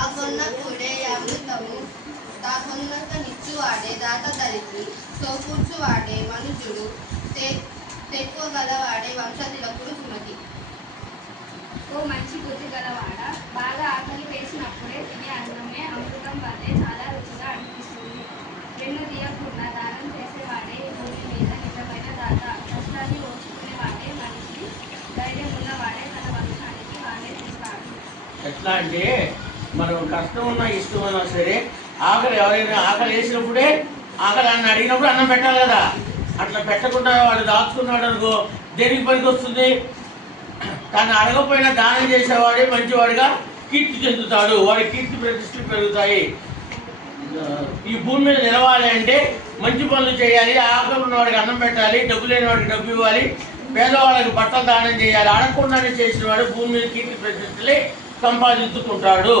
ఆ కొన్నప్పుడే అమృతము తా కొన్నక నిచ్చువాడే దాత దరికి సోకూర్చువాడే మనుజుడు తెక్కువగలవాడే వంశతిలకుడు సుమతి. ఓ మంచి బుద్ధి గలవాడ, బాగా ఆకలి వేసినప్పుడే తినే అన్నమే అమృతం వల్లే చాలా రుచిగా అనిపిస్తుంది. వెన్ను తీయకుండా దానం చేసేవాడే ఈ భూమి మీద నిజమైన దాత. కష్టాన్ని ఓర్చుకునేవాడే మనిషి, ధైర్యం ఉన్నవాడే తన వంశానికి వాడే తీస్తాడు. ఎట్లా అంటే మనం కష్టం ఉన్నా ఇష్టం ఉన్నా సరే ఆకలి ఎవరైనా ఆకలి వేసినప్పుడే ఆకలి అన్న అడిగినప్పుడు అన్నం పెట్టాలి కదా. అట్లా పెట్టకుండా వాడు దాచుకున్నాడు అనుకో దేనికి పనికి వస్తుంది? తను అడగపోయినా దానం చేసేవాడే మంచివాడిగా కీర్తి చెందుతాడు, వాడి కీర్తి ప్రతిష్టలు పెరుగుతాయి. ఈ భూమి మీద నిలవాలి అంటే మంచి పనులు చేయాలి, ఆకలి ఉన్నవాడికి అన్నం పెట్టాలి, డబ్బు లేని వాడికి డబ్బు ఇవ్వాలి, పేదవాళ్ళకి బట్టలు దానం చేయాలి. అడగకుండానే చేసిన వాడు భూమి మీద కీర్తి ప్రతిష్టలే సంపాదించుకుంటాడు.